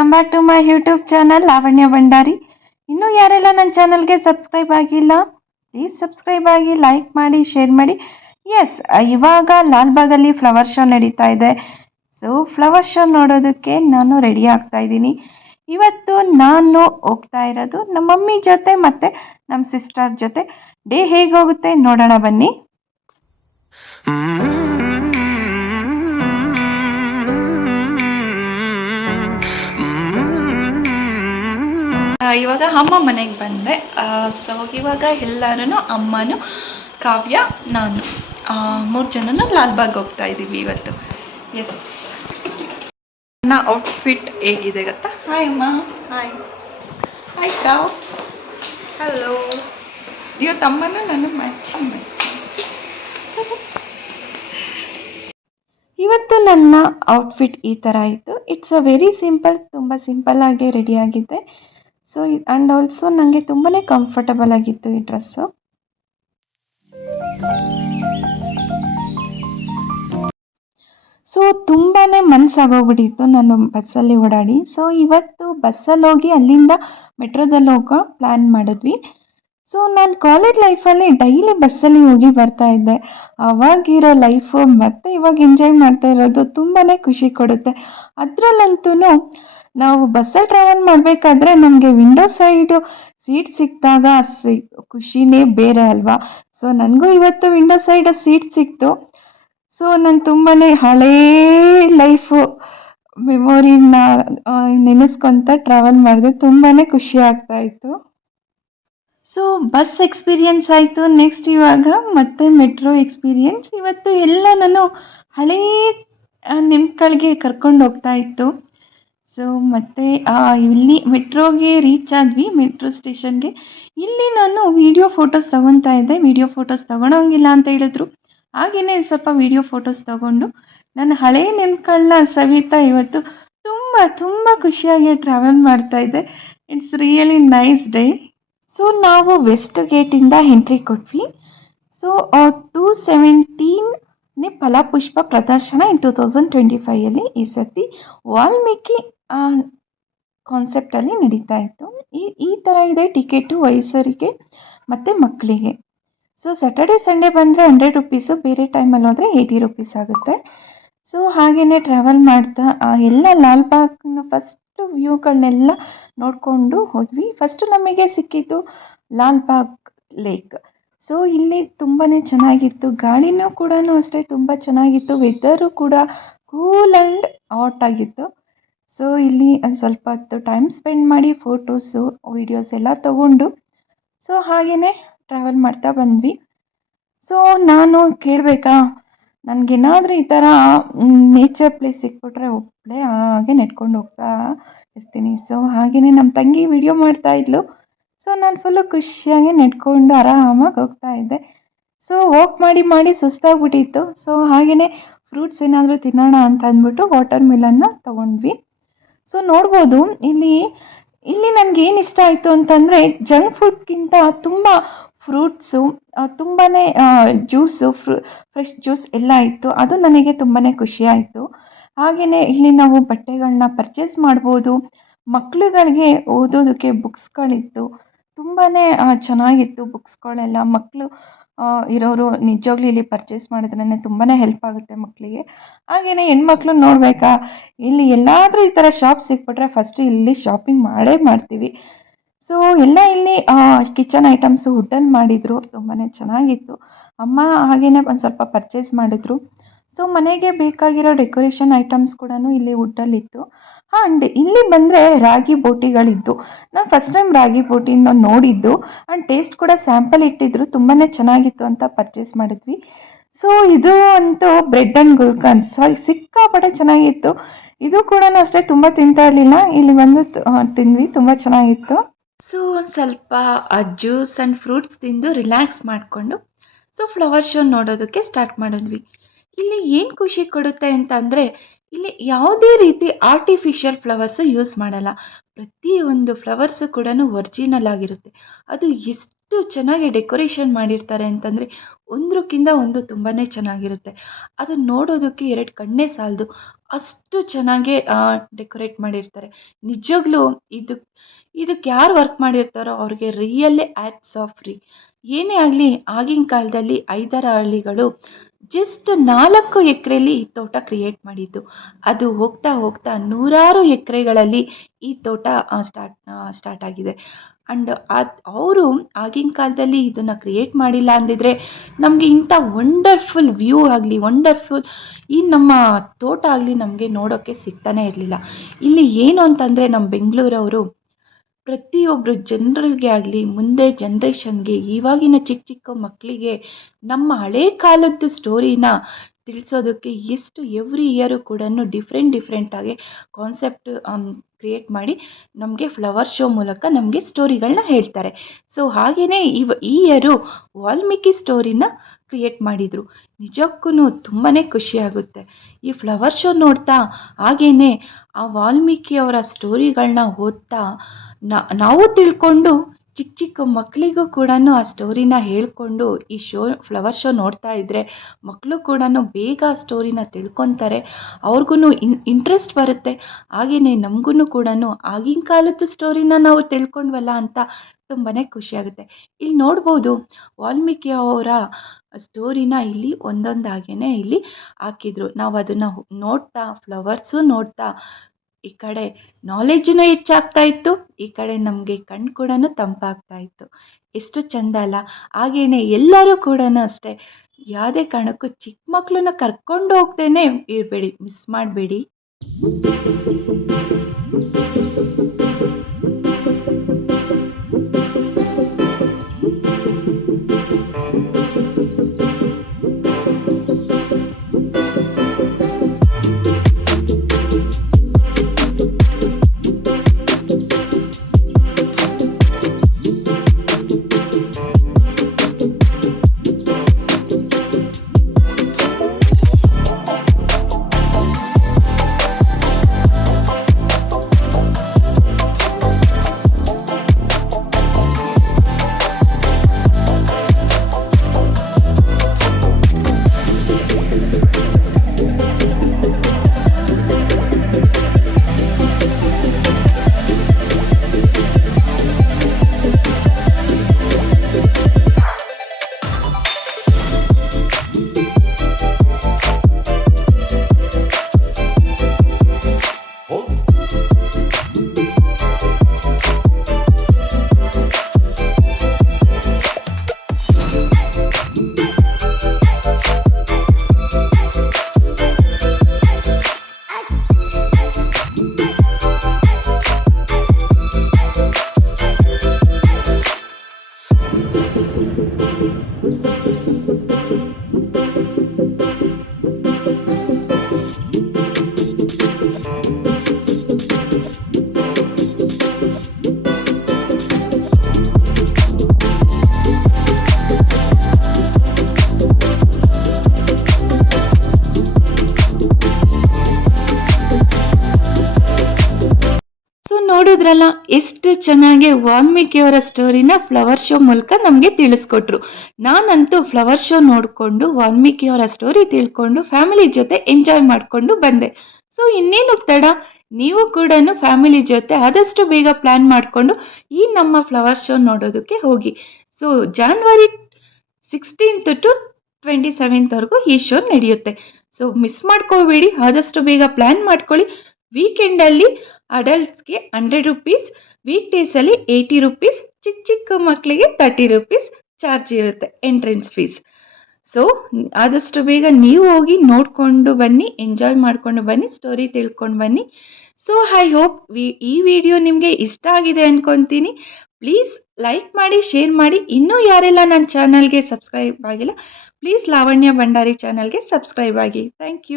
Welcome back to my YouTube channel Lavanya Bhandari. ಇನ್ನೂ ಯಾರೆಲ್ಲ ನನ್ನ ಚಾನಲ್ಗೆ ಸಬ್ಸ್ಕ್ರೈಬ್ ಆಗಿಲ್ಲ, ಪ್ಲೀಸ್ ಸಬ್ಸ್ಕ್ರೈಬ್ ಆಗಿ, ಲೈಕ್ ಮಾಡಿ, ಶೇರ್ ಮಾಡಿ. ಎಸ್, ಇವಾಗ ಲಾಲ್ಬಾಗಲ್ಲಿ ಫ್ಲವರ್ ಶೋ ನಡೀತಾ ಇದೆ. ಸೊ ಫ್ಲವರ್ ಶೋ ನೋಡೋದಕ್ಕೆ ನಾನು ರೆಡಿ ಆಗ್ತಾ ಇದ್ದೀನಿ. ಇವತ್ತು ನಾನು ಹೋಗ್ತಾ ಇರೋದು ನಮ್ಮ ಮಮ್ಮಿ ಜೊತೆ ಮತ್ತು ನಮ್ಮ ಸಿಸ್ಟರ್ ಜೊತೆ. ಡೇ ಹೇಗೆ ಹೋಗುತ್ತೆ ನೋಡೋಣ ಬನ್ನಿ. ಇವಾಗ ಅಮ್ಮ ಮನೆಗೆ ಬಂದೆ. ಸೊ ಇವಾಗ ಎಲ್ಲರೂ ಅಮ್ಮನು, ಕಾವ್ಯ, ನಾನು 3 ಜನನು ಲಾಲ್ಬಾಗ್ ಹೋಗ್ತಾ ಇದ್ದೀವಿ ಇವತ್ತು. ಎಸ್, ನನ್ನ ಔಟ್ಫಿಟ್ ಹೇಗಿದೆ ಗೊತ್ತಾ? ಹಾಯ್ ಅಮ್ಮ. ಹಾಯ್. ಹಾಯ್ ಕಾವ್. ಹಲೋ. ಇವತ್ತು ಅಮ್ಮನ ನಾನು ಮ್ಯಾಚಿಂಗ್. ಇವತ್ತು ನನ್ನ ಔಟ್ಫಿಟ್ ಈ ಥರ ಇತ್ತು. ಇಟ್ಸ್ ಅ ವೆರಿ ಸಿಂಪಲ್, ತುಂಬ ಸಿಂಪಲ್ಲಾಗಿ ರೆಡಿಯಾಗಿದ್ದೆ. ಸೊ ಆ್ಯಂಡ್ ಆಲ್ಸೋ ನನಗೆ ತುಂಬಾ ಕಂಫರ್ಟಬಲ್ ಆಗಿತ್ತು ಈ ಡ್ರೆಸ್ಸು. ಸೊ ತುಂಬಾ ಮನಸ್ಸಾಗೋಗ್ಬಿಟ್ಟಿತ್ತು ನಾನು ಬಸ್ಸಲ್ಲಿ ಓಡಾಡಿ. ಸೊ ಇವತ್ತು ಬಸ್ಸಲ್ಲಿ ಹೋಗಿ ಅಲ್ಲಿಂದ ಮೆಟ್ರೋದಲ್ಲಿ ಹೋಗೋ ಪ್ಲ್ಯಾನ್ ಮಾಡಿದ್ವಿ. ಸೊ ನಾನು ಕಾಲೇಜ್ ಲೈಫಲ್ಲಿ ಡೈಲಿ ಬಸ್ಸಲ್ಲಿ ಹೋಗಿ ಬರ್ತಾಯಿದ್ದೆ. ಅವಾಗಿರೋ ಲೈಫು ಮತ್ತು ಇವಾಗ ಎಂಜಾಯ್ ಮಾಡ್ತಾ ಇರೋದು ತುಂಬಾ ಖುಷಿ ಕೊಡುತ್ತೆ. ಅದರಲ್ಲಂತೂ ನಾವು ಬಸ್ಸಲ್ಲಿ ಟ್ರಾವೆಲ್ ಮಾಡಬೇಕಾದ್ರೆ ನಮಗೆ ವಿಂಡೋ ಸೈಡು ಸೀಟ್ ಸಿಕ್ಕಿದಾಗ ಖುಷಿನೇ ಬೇರೆ ಅಲ್ವಾ. ಸೊ ನನಗೂ ಇವತ್ತು ವಿಂಡೋ ಸೈಡ್ ಸೀಟ್ ಸಿಕ್ತು. ಸೊ ನಾನು ತುಂಬಾ ಹಳೇ ಲೈಫು ಮೆಮೊರಿನ ನೆನೆಸ್ಕೊತ ಟ್ರಾವೆಲ್ ಮಾಡಿದೆ. ತುಂಬಾ ಖುಷಿ ಆಗ್ತಾಯಿತ್ತು. ಸೊ ಬಸ್ ಎಕ್ಸ್ಪೀರಿಯನ್ಸ್ ಆಯಿತು. ನೆಕ್ಸ್ಟ್ ಇವಾಗ ಮತ್ತೆ ಮೆಟ್ರೋ ಎಕ್ಸ್ಪೀರಿಯನ್ಸ್. ಇವತ್ತು ಎಲ್ಲ ನಾನು ಹಳೇ ನೆನಪುಗಳಿಗೆ ಕರ್ಕೊಂಡು ಹೋಗ್ತಾ ಇತ್ತು. ಸೊ ಮತ್ತು ಇಲ್ಲಿ ಮೆಟ್ರೋಗೆ ರೀಚ್ ಆದ್ವಿ, ಮೆಟ್ರೋ ಸ್ಟೇಷನ್ಗೆ. ಇಲ್ಲಿ ನಾನು ವೀಡಿಯೋ ಫೋಟೋಸ್ ತೊಗೊತಾ ಇದ್ದೆ. ವೀಡಿಯೋ ಫೋಟೋಸ್ ತೊಗೊಳೋಂಗಿಲ್ಲ ಅಂತ ಹೇಳಿದ್ರು. ಹಾಗೆಯೇ ಸ್ವಲ್ಪ ವೀಡಿಯೋ ಫೋಟೋಸ್ ತೊಗೊಂಡು ನನ್ನ ಹಳೇ ನೆನಪುಗಳನ್ನ ಸವಿತಾ ಇವತ್ತು ತುಂಬ ತುಂಬ ಖುಷಿಯಾಗಿ ಟ್ರಾವೆಲ್ ಮಾಡ್ತಾಯಿದ್ದೆ. It's really nice day. So ನಾವು ವೆಸ್ಟ್ ಗೇಟಿಂದ ಎಂಟ್ರಿ ಕೊಟ್ವಿ. ಸೊ 217ನೇ ಫಲಪುಷ್ಪ ಪ್ರದರ್ಶನ ಇನ್ 2025 ಈ ಸರ್ತಿ ವಾಲ್ಮೀಕಿ ಕಾನ್ಸೆಪ್ಟಲ್ಲಿ ನಡೀತಾ ಇತ್ತು. ಈ ಥರ ಇದೆ ಟಿಕೆಟು ವಯಸ್ಸರಿಗೆ ಮತ್ತು ಮಕ್ಕಳಿಗೆ. ಸೊ ಸ್ಯಾಟರ್ಡೆ ಸಂಡೇ ಬಂದರೆ 100 ರುಪೀಸು, ಬೇರೆ ಟೈಮಲ್ಲಿ ಹೋದರೆ 80 ರುಪೀಸ್ ಆಗುತ್ತೆ. ಸೊ ಹಾಗೆಯೇ ಟ್ರಾವೆಲ್ ಮಾಡ್ತಾ ಎಲ್ಲ ಲಾಲ್ಬಾಗ್ನ ಫಸ್ಟು ವ್ಯೂಗಳನ್ನೆಲ್ಲ ನೋಡಿಕೊಂಡು ಹೋದ್ವಿ. ಫಸ್ಟು ನಮಗೆ ಸಿಕ್ಕಿದ್ದು ಲಾಲ್ಬಾಗ್ ಲೇಕ್. ಸೊ ಇಲ್ಲಿ ತುಂಬಾ ಚೆನ್ನಾಗಿತ್ತು. ಗಾಳಿನೂ ಕೂಡ ಅಷ್ಟೇ ತುಂಬ ಚೆನ್ನಾಗಿತ್ತು. ವೆದರು ಕೂಡ ಕೂಲ್ ಆ್ಯಂಡ್ ಹಾಟ್ ಆಗಿತ್ತು. ಸೊ ಇಲ್ಲಿ ಸ್ವಲ್ಪ ಹೊತ್ತು ಟೈಮ್ ಸ್ಪೆಂಡ್ ಮಾಡಿ ಫೋಟೋಸು ವೀಡಿಯೋಸ್ ಎಲ್ಲ ತೊಗೊಂಡು ಸೊ ಹಾಗೆಯೇ ಟ್ರಾವೆಲ್ ಮಾಡ್ತಾ ಬಂದ್ವಿ. ಸೊ ನಾನು ಕೇಳಬೇಕಾ, ನನಗೇನಾದರೂ ಈ ಥರ ನೇಚರ್ ಪ್ಲೇಸ್ ಸಿಕ್ಬಿಟ್ರೆ ಒಬ್ಬಳೇ ಹಾಗೆ ನೆಡ್ಕೊಂಡು ಹೋಗ್ತಾ ಇರ್ತೀನಿ. ಸೊ ಹಾಗೆಯೇ ನಮ್ಮ ತಂಗಿ ವಿಡಿಯೋ ಮಾಡ್ತಾಯಿದ್ಲು. ಸೊ ನಾನು ಫುಲ್ಲು ಖುಷಿಯಾಗಿ ನೆಡ್ಕೊಂಡು ಆರಾಮಾಗಿ ಹೋಗ್ತಾ ಇದ್ದೆ. ಸೊ ವಾಕ್ ಮಾಡಿ ಮಾಡಿ ಸುಸ್ತಾಗ್ಬಿಟ್ಟಿತ್ತು. ಸೊ ಹಾಗೆಯೇ ಫ್ರೂಟ್ಸ್ ಏನಾದರೂ ತಿನ್ನೋಣ ಅಂತ ಅಂದ್ಬಿಟ್ಟು ವಾಟರ್ ಮಿಲನ್ನ ತೊಗೊಂಡ್ವಿ. ಸೊ ನೋಡ್ಬೋದು ಇಲ್ಲಿ ನನಗೇನು ಇಷ್ಟ ಆಯಿತು ಅಂತಂದರೆ ಜಂಕ್ ಫುಡ್ಗಿಂತ ತುಂಬ ಫ್ರೂಟ್ಸು, ತುಂಬಾ ಜ್ಯೂಸು, ಫ್ರೆಶ್ ಜ್ಯೂಸ್ ಎಲ್ಲ ಇತ್ತು. ಅದು ನನಗೆ ತುಂಬಾ ಖುಷಿ ಆಯಿತು. ಹಾಗೆಯೇ ಇಲ್ಲಿ ನಾವು ಬಟ್ಟೆಗಳನ್ನ ಪರ್ಚೇಸ್ ಮಾಡ್ಬೋದು. ಮಕ್ಕಳುಗಳಿಗೆ ಓದೋದಕ್ಕೆ ಬುಕ್ಸ್ಗಳಿತ್ತು. ತುಂಬಾ ಚೆನ್ನಾಗಿತ್ತು ಬುಕ್ಸ್ಗಳೆಲ್ಲ. ಮಕ್ಕಳು ಇರೋರು ನಿಜವಾಗ್ಲೂ ಇಲ್ಲಿ ಪರ್ಚೇಸ್ ಮಾಡಿದ್ರೇ ತುಂಬಾ ಹೆಲ್ಪ್ ಆಗುತ್ತೆ ಮಕ್ಕಳಿಗೆ. ಹಾಗೆಯೇ ಹೆಣ್ಮಕ್ಳು ನೋಡಬೇಕಾ, ಇಲ್ಲಿ ಎಲ್ಲಾದರೂ ಈ ಥರ ಶಾಪ್ ಸಿಕ್ಬಿಟ್ರೆ ಫಸ್ಟು ಇಲ್ಲಿ ಶಾಪಿಂಗ್ ಮಾಡೇ ಮಾಡ್ತೀವಿ. ಸೊ ಎಲ್ಲ ಇಲ್ಲಿ ಕಿಚನ್ ಐಟಮ್ಸು ವುಡ್ಡಲ್ಲಿ ಮಾಡಿದರು, ತುಂಬಾ ಚೆನ್ನಾಗಿತ್ತು. ಅಮ್ಮ ಹಾಗೆಯೇ ಒಂದು ಸ್ವಲ್ಪ ಪರ್ಚೇಸ್ ಮಾಡಿದ್ರು. ಸೊ ಮನೆಗೆ ಬೇಕಾಗಿರೋ ಡೆಕೋರೇಷನ್ ಐಟಮ್ಸ್ ಕೂಡ ಇಲ್ಲಿ ವುಡ್ಡಲ್ಲಿತ್ತು. ಆ್ಯಂಡ್ ಇಲ್ಲಿ ಬಂದರೆ ರಾಗಿ ಬೋಟಿಗಳಿದ್ದು. ನಾನು ಫಸ್ಟ್ ಟೈಮ್ ರಾಗಿ ಬೋಟಿನ ನೋಡಿದ್ದು. ಆ್ಯಂಡ್ ಟೇಸ್ಟ್ ಕೂಡ ಸ್ಯಾಂಪಲ್ ಇಟ್ಟಿದ್ರು, ತುಂಬಾ ಚೆನ್ನಾಗಿತ್ತು ಅಂತ ಪರ್ಚೇಸ್ ಮಾಡಿದ್ವಿ. ಸೊ ಇದು ಅಂತೂ ಬ್ರೆಡ್ ಆ್ಯಂಡ್ ಗುಲ್ಕನ್ಸ್ ಸಿಕ್ಕಾಪಟ್ಟೆ ಚೆನ್ನಾಗಿತ್ತು. ಇದು ಕೂಡ ಅಷ್ಟೇ ತುಂಬ ತಿಂತಾ ಇರಲಿಲ್ಲ, ಇಲ್ಲಿ ಬಂದು ತಿಂದ್ವಿ, ತುಂಬ ಚೆನ್ನಾಗಿತ್ತು. ಸೊ ಸ್ವಲ್ಪ ಜ್ಯೂಸ್ ಆ್ಯಂಡ್ ಫ್ರೂಟ್ಸ್ ತಿಂದು ರಿಲ್ಯಾಕ್ಸ್ ಮಾಡಿಕೊಂಡು ಸೊ ಫ್ಲವರ್ ಶೋ ನೋಡೋದಕ್ಕೆ ಸ್ಟಾರ್ಟ್ ಮಾಡಿದ್ವಿ. ಇಲ್ಲಿ ಏನು ಖುಷಿ ಕೊಡುತ್ತೆ ಅಂತ ಅಂದರೆ ಇಲ್ಲಿ ಯಾವುದೇ ರೀತಿ ಆರ್ಟಿಫಿಷಿಯಲ್ ಫ್ಲವರ್ಸು ಯೂಸ್ ಮಾಡಲ್ಲ. ಪ್ರತಿಯೊಂದು ಫ್ಲವರ್ಸು ಕೂಡ ಒರಿಜಿನಲ್ ಆಗಿರುತ್ತೆ. ಅದು ಎಷ್ಟು ಚೆನ್ನಾಗಿ ಡೆಕೋರೇಷನ್ ಮಾಡಿರ್ತಾರೆ ಅಂತಂದರೆ ಒಂದಕ್ಕಿಂತ ಒಂದು ತುಂಬಾ ಚೆನ್ನಾಗಿರುತ್ತೆ. ಅದು ನೋಡೋದಕ್ಕೆ 2 ಕಣ್ಣೇ ಸಾಲದು. ಅಷ್ಟು ಚೆನ್ನಾಗಿ ಡೆಕೋರೇಟ್ ಮಾಡಿರ್ತಾರೆ. ನಿಜವಾಗ್ಲೂ ಇದಕ್ಕೆ ಯಾರು ವರ್ಕ್ ಮಾಡಿರ್ತಾರೋ ಅವ್ರಿಗೆ ರಿಯಲಿ ಹ್ಯಾಟ್ಸ್ ಆಫ್ ರೀ. ಏನೇ ಆಗಲಿ ಆಗಿನ ಕಾಲದಲ್ಲಿ ಹಳ್ಳಿಗಳು ಜಸ್ಟ್ 4 ಎಕರೆಯಲ್ಲಿ ಈ ತೋಟ ಕ್ರಿಯೇಟ್ ಮಾಡಿದ್ದು. ಅದು ಹೋಗ್ತಾ ಹೋಗ್ತಾ ನೂರಾರು ಎಕರೆಗಳಲ್ಲಿ ಈ ತೋಟ ಸ್ಟಾರ್ಟ್ ಆಗಿದೆ. ಆ್ಯಂಡ್ ಅವರು ಆಗಿನ ಕಾಲದಲ್ಲಿ ಇದನ್ನು ಕ್ರಿಯೇಟ್ ಮಾಡಿಲ್ಲ ಅಂದಿದ್ರೆ ನಮಗೆ ಇಂಥ ವಂಡರ್ಫುಲ್ ವ್ಯೂ ಆಗಲಿ, ವಂಡರ್ಫುಲ್ ಈ ನಮ್ಮ ತೋಟ ಆಗಲಿ ನಮಗೆ ನೋಡೋಕ್ಕೆ ಸಿಗ್ತಾನೆ ಇರಲಿಲ್ಲ. ಇಲ್ಲಿ ಏನು ಅಂತಂದರೆ ನಮ್ಮ ಬೆಂಗಳೂರವರು ಪ್ರತಿಯೊಬ್ಬರು ಜನರಿಗೆ ಆಗಲಿ, ಮುಂದೆ ಜನ್ರೇಷನ್ಗೆ, ಇವಾಗಿನ ಚಿಕ್ಕ ಚಿಕ್ಕ ಮಕ್ಕಳಿಗೆ ನಮ್ಮ ಹಳೇ ಕಾಲದ್ದು ಸ್ಟೋರಿನ ತಿಳಿಸೋದಕ್ಕೆ ಎಷ್ಟು ಎವ್ರಿ ಇಯರು ಕೂಡ ಡಿಫ್ರೆಂಟಾಗಿ ಕಾನ್ಸೆಪ್ಟ್ ಕ್ರಿಯೇಟ್ ಮಾಡಿ ನಮಗೆ ಫ್ಲವರ್ ಶೋ ಮೂಲಕ ನಮಗೆ ಸ್ಟೋರಿಗಳನ್ನ ಹೇಳ್ತಾರೆ. ಸೊ ಹಾಗೆಯೇ ಈ ಇಯರು ವಾಲ್ಮೀಕಿ ಸ್ಟೋರಿನ ಕ್ರಿಯೇಟ್ ಮಾಡಿದರು. ನಿಜಕ್ಕೂ ತುಂಬಾ ಖುಷಿಯಾಗುತ್ತೆ ಈ ಫ್ಲವರ್ ಶೋ ನೋಡ್ತಾ. ಹಾಗೆಯೇ ಆ ವಾಲ್ಮೀಕಿಯವರ ಸ್ಟೋರಿಗಳನ್ನ ಓದ್ತಾ ನಾವು ತಿಳ್ಕೊಂಡು ಚಿಕ್ಕ ಚಿಕ್ಕ ಮಕ್ಕಳಿಗೂ ಕೂಡ ಆ ಸ್ಟೋರಿನ ಹೇಳ್ಕೊಂಡು ಈ ಫ್ಲವರ್ ಶೋ ನೋಡ್ತಾ ಇದ್ದರೆ ಮಕ್ಕಳು ಕೂಡ ಬೇಗ ಆ ಸ್ಟೋರಿನ ತಿಳ್ಕೊತಾರೆ. ಅವ್ರಿಗೂ ಇಂಟ್ರೆಸ್ಟ್ ಬರುತ್ತೆ. ಹಾಗೆಯೇ ನಮಗೂ ಕೂಡ ಆಗಿನ ಕಾಲದ ಸ್ಟೋರಿನ ನಾವು ತಿಳ್ಕೊಂಡ್ವಲ್ಲ ಅಂತ ತುಂಬಾ ಖುಷಿಯಾಗುತ್ತೆ. ಇಲ್ಲಿ ನೋಡ್ಬೋದು ವಾಲ್ಮೀಕಿ ಅವರ ಸ್ಟೋರಿನ ಇಲ್ಲಿ ಒಂದೊಂದಾಗೇ ಇಲ್ಲಿ ಹಾಕಿದ್ರು. ನಾವು ಅದನ್ನು ನೋಡ್ತಾ, ಫ್ಲವರ್ಸು ನೋಡ್ತಾ, ಈ ಕಡೆ ನಾಲೆಡ್ಜೂ ಹೆಚ್ಚಾಗ್ತಾ ಇತ್ತು, ಈ ಕಡೆ ನಮಗೆ ಕಣ್ಣು ಕೂಡ ತಂಪಾಗ್ತಾ ಇತ್ತು. ಎಷ್ಟು ಚೆಂದ ಅಲ್ಲ. ಹಾಗೆಯೇ ಎಲ್ಲರೂ ಕೂಡ ಅಷ್ಟೇ, ಯಾವುದೇ ಕಾರಣಕ್ಕೂ ಚಿಕ್ಕ ಮಕ್ಕಳನ್ನ ಕರ್ಕೊಂಡು ಹೋಗ್ತೇನೆ ಇರಬೇಡಿ, ಮಿಸ್ ಮಾಡಬೇಡಿ. ನೋಡಿದ್ರಲ್ಲ ಎಷ್ಟು ಚೆನ್ನಾಗಿ ವಾಲ್ಮೀಕಿಯವರ ಸ್ಟೋರಿನ ಫ್ಲವರ್ ಶೋ ಮೂಲಕ ನಮಗೆ ತಿಳಿಸ್ಕೊಟ್ರು. ನಾನಂತೂ ಫ್ಲವರ್ ಶೋ ನೋಡಿಕೊಂಡು ವಾಲ್ಮೀಕಿಯವರ ಸ್ಟೋರಿ ತಿಳ್ಕೊಂಡು ಫ್ಯಾಮಿಲಿ ಜೊತೆ ಎಂಜಾಯ್ ಮಾಡಿಕೊಂಡು ಬಂದೆ. ಸೊ ಇನ್ನೇನು ತಡ, ನೀವು ಕೂಡ ಫ್ಯಾಮಿಲಿ ಜೊತೆ ಆದಷ್ಟು ಬೇಗ ಪ್ಲ್ಯಾನ್ ಮಾಡಿಕೊಂಡು ಈ ನಮ್ಮ ಫ್ಲವರ್ ಶೋ ನೋಡೋದಕ್ಕೆ ಹೋಗಿ. So January 16th to 27th ಈ ಶೋ ನಡೆಯುತ್ತೆ. ಸೊ ಮಿಸ್ ಮಾಡ್ಕೋಬೇಡಿ, ಆದಷ್ಟು ಬೇಗ ಪ್ಲ್ಯಾನ್ ಮಾಡ್ಕೊಳ್ಳಿ. ವೀಕೆಂಡಲ್ಲಿ ಅಡಲ್ಟ್ಸ್ಗೆ 100 ರೂಪೀಸ್, ವೀಕ್ ಡೇಸಲ್ಲಿ 80 ರೂಪೀಸ್, ಚಿಕ್ಕ ಚಿಕ್ಕ ಮಕ್ಕಳಿಗೆ 30 ರೂಪೀಸ್ ಚಾರ್ಜ್ ಇರುತ್ತೆ ಎಂಟ್ರೆನ್ಸ್ ಫೀಸ್. ಸೊ ಆದಷ್ಟು ಬೇಗ ನೀವು ಹೋಗಿ ನೋಡಿಕೊಂಡು ಬನ್ನಿ, ಎಂಜಾಯ್ ಮಾಡಿಕೊಂಡು ಬನ್ನಿ, ಸ್ಟೋರಿ ತಿಳ್ಕೊಂಡು ಬನ್ನಿ. ಸೊ ಐ ಹೋಪ್ ಈ ವಿಡಿಯೋ ನಿಮಗೆ ಇಷ್ಟ ಆಗಿದೆ ಅಂದ್ಕೊತೀನಿ. ಪ್ಲೀಸ್ ಲೈಕ್ ಮಾಡಿ, ಶೇರ್ ಮಾಡಿ. ಇನ್ನೂ ಯಾರೆಲ್ಲ ನನ್ನ ಚಾನಲ್ಗೆ ಸಬ್ಸ್ಕ್ರೈಬ್ ಆಗಿಲ್ಲ, ಪ್ಲೀಸ್ ಲಾವಣ್ಯ ಭಂಡಾರಿ ಚಾನಲ್ಗೆ ಸಬ್ಸ್ಕ್ರೈಬ್ ಆಗಿ. Thank you.